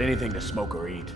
got anything to smoke or eat.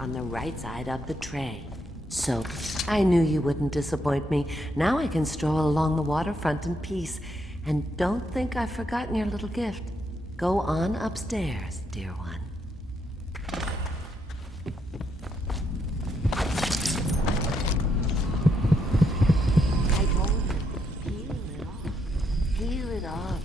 On the right side of the tray. So, I knew you wouldn't disappoint me. Now I can stroll along the waterfront in peace. And don't think I've forgotten your little gift. Go on upstairs, dear one. I told you, peel it off. Peel it off.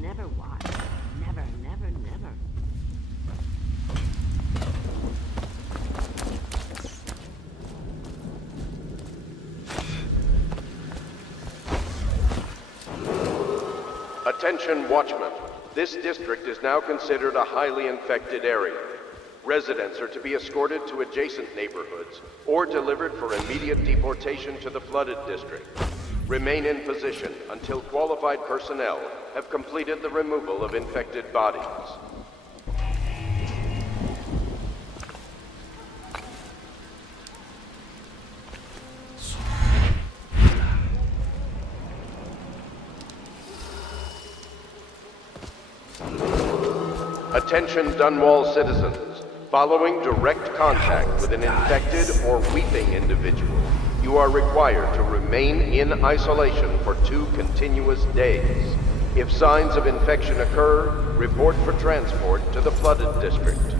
Never watch. Never, never, never. Attention, watchmen. This district is now considered a highly infected area. Residents are to be escorted to adjacent neighborhoods or delivered for immediate deportation to the flooded district. Remain in position until qualified personnel have completed the removal of infected bodies. Attention Dunwall citizens. Following direct contact with an infected or weeping individual, you are required to remain in isolation for 2 continuous days. If signs of infection occur, report for transport to the flooded district.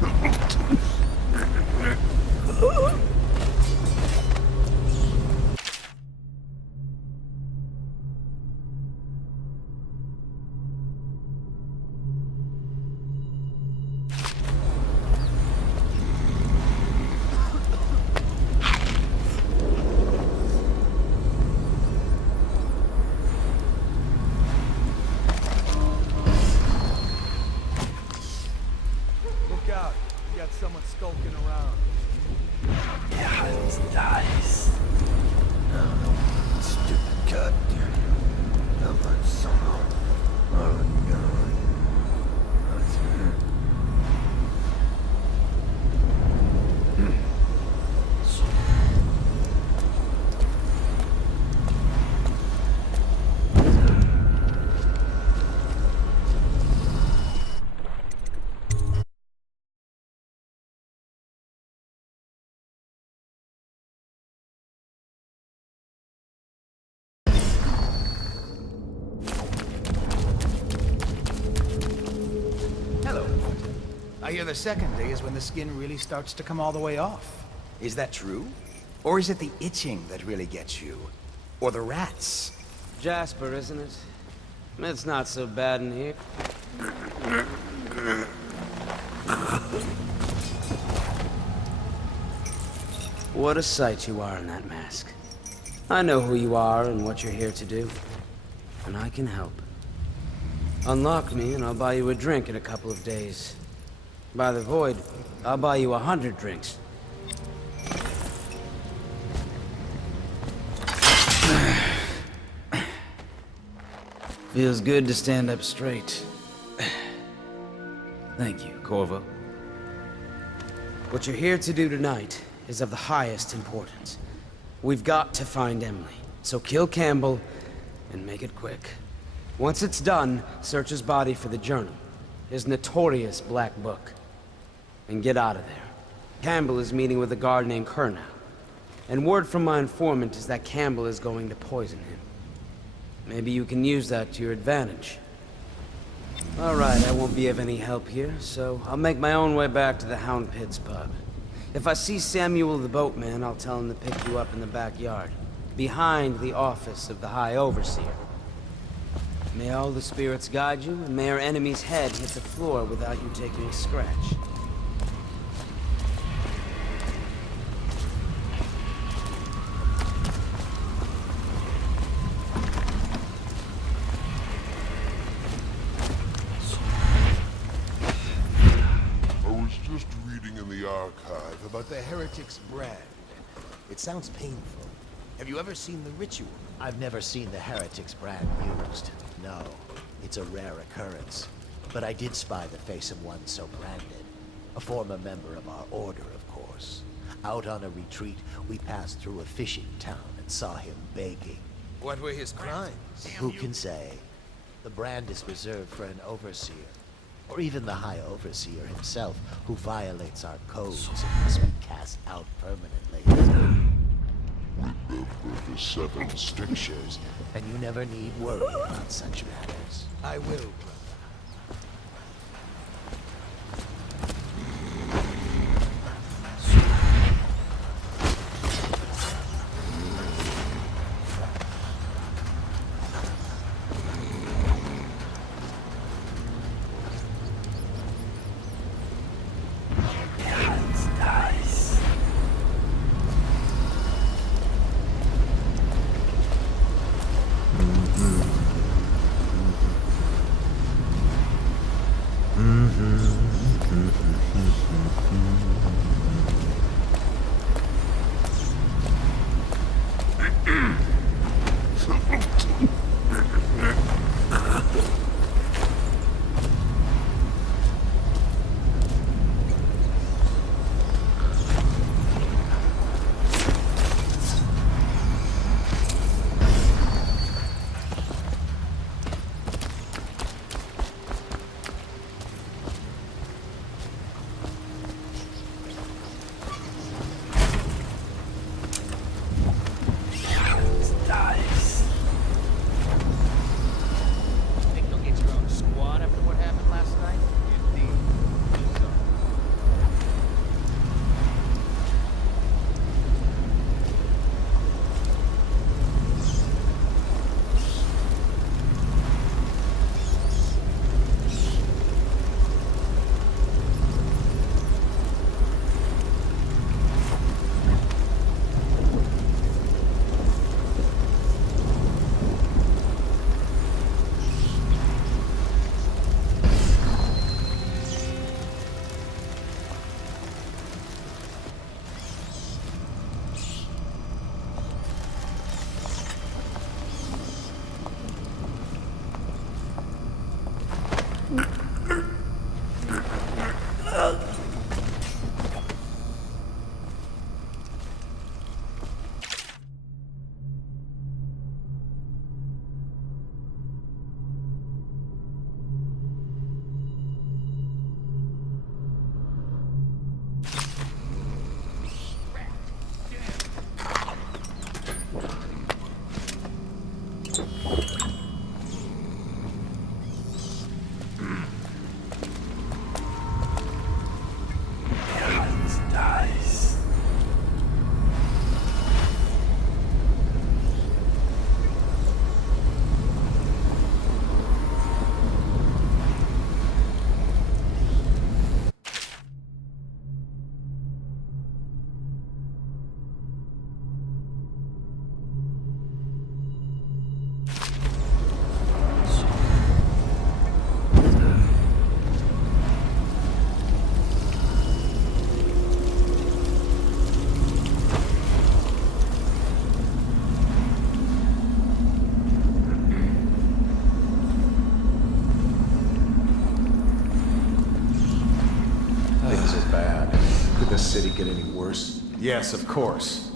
Look out. You got someone skulking around. Dice. No, stupid cut. No, but somehow. Oh, no. Hello. I hear the second day is when the skin really starts to come all the way off. Is that true? Or is it the itching that really gets you? Or the rats? Jasper, isn't it? It's not so bad in here. What a sight you are in that mask. I know who you are and what you're here to do. And I can help. Unlock me and I'll buy you a drink in a couple of days. By the void, I'll buy you 100 drinks. Feels good to stand up straight. Thank you, Corvo. What you're here to do tonight is of the highest importance. We've got to find Emily, so kill Campbell and make it quick. Once it's done, search his body for the journal, his notorious black book, and get out of there. Campbell is meeting with a guard named Kernow, and word from my informant is that Campbell is going to poison him. Maybe you can use that to your advantage. All right, I won't be of any help here, so I'll make my own way back to the Hound Pits pub. If I see Samuel the boatman, I'll tell him to pick you up in the backyard, behind the office of the High Overseer. May all the spirits guide you, and may our enemy's head hit the floor without you taking a scratch. I was just reading in the archive about the heretic's brand. It sounds painful. Have you ever seen the ritual? I've never seen the heretic's brand used. No, it's a rare occurrence. But I did spy the face of one so branded. A former member of our order, of course. Out on a retreat, we passed through a fishing town and saw him begging. What were his crimes? Who can say? The brand is reserved for an overseer. Or even the High Overseer himself, who violates our codes and must be cast out permanently. Remember the 7 Strictures, and you never need worry about such matters. I will, brother. Things are bad. Could the city get any worse? Yes, of course.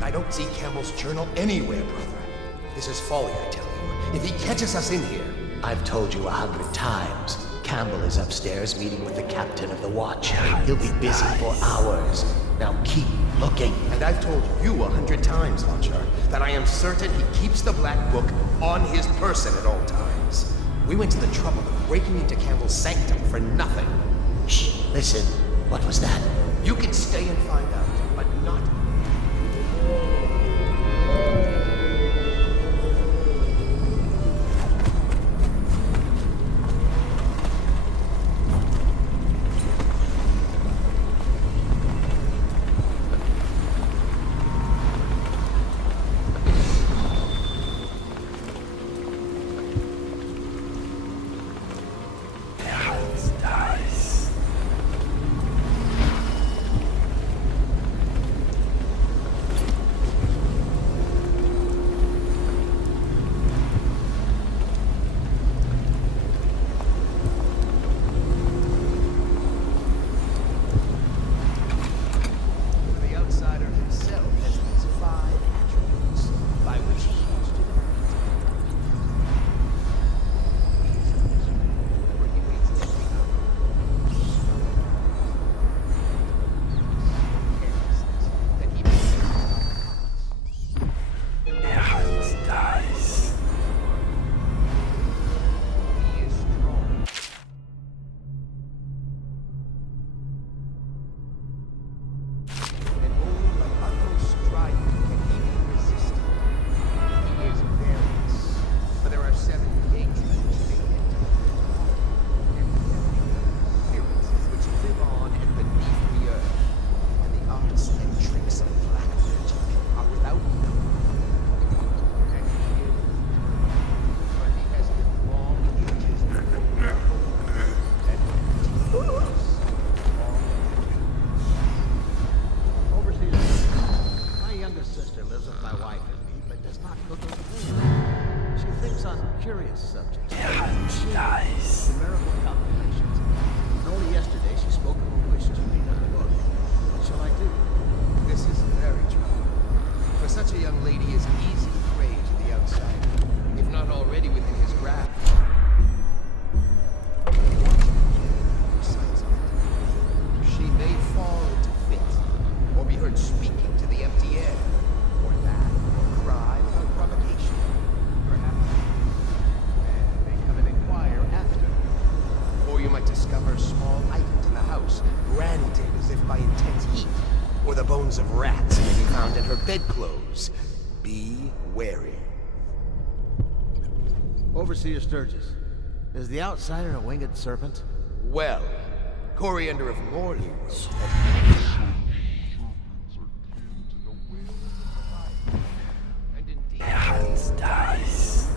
I don't see Campbell's journal anywhere, brother. This is folly, I tell you. If he catches us in here... I've told you 100 times. Campbell is upstairs meeting with the captain of the watch. He'll be busy for hours. Now keep looking. And I've told you 100 times, Launcher, that I am certain he keeps the Black Book on his person at all times. We went to the trouble of breaking into Campbell's sanctum for nothing. Shh, listen. What was that? You can stay and find out, but not... Curious subject. Nice. Numerical calculations. And only yesterday she spoke of a wish to read her book. What shall I do? This is very troubling. For such a young lady is easy prey to the outsider, if not already within his grasp. She may fall into fit, or be heard speaking to the empty air, or laugh, or cry without provocation. Perhaps they come and inquire after. Or you might discover small items in the house, branded as if by intense heat, or the bones of rats may be found in her bedclothes. Be wary. Overseer Sturgis, is the outsider a winged serpent? Well, Coriander of Morley wrote and indeed... Dice.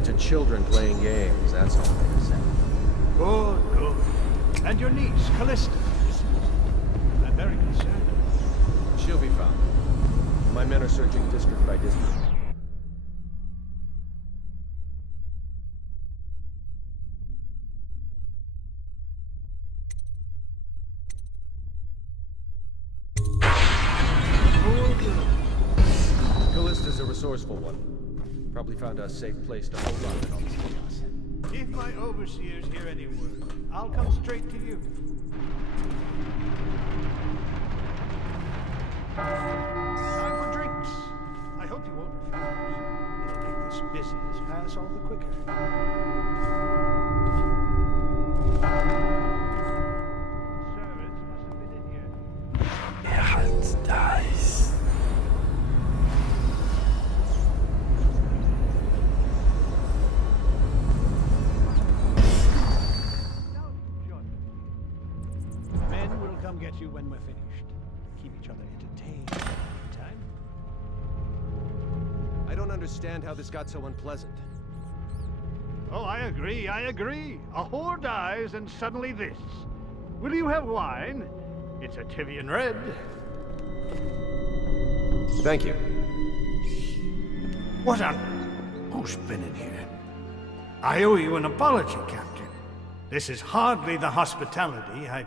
bunch of children playing games, that's all they said. Good, good. And your niece, Callista, I'm very concerned. She'll be found. My men are searching district by district. Callista's a resourceful one. Probably found a safe place to hold on to all this chaos. If my overseers hear any word, I'll come straight to you. Time for drinks. I hope you won't refuse. It'll make this business pass all the quicker. Servants must have been in here. Dies. Men will come get you when we're finished. Keep each other entertained. Time? I don't understand how this got so unpleasant. Oh, I agree, I agree. A whore dies and suddenly this. Will you have wine? It's a Tivian Red. Thank you. What on... Who's been in here? I owe you an apology, Captain. This is hardly the hospitality I...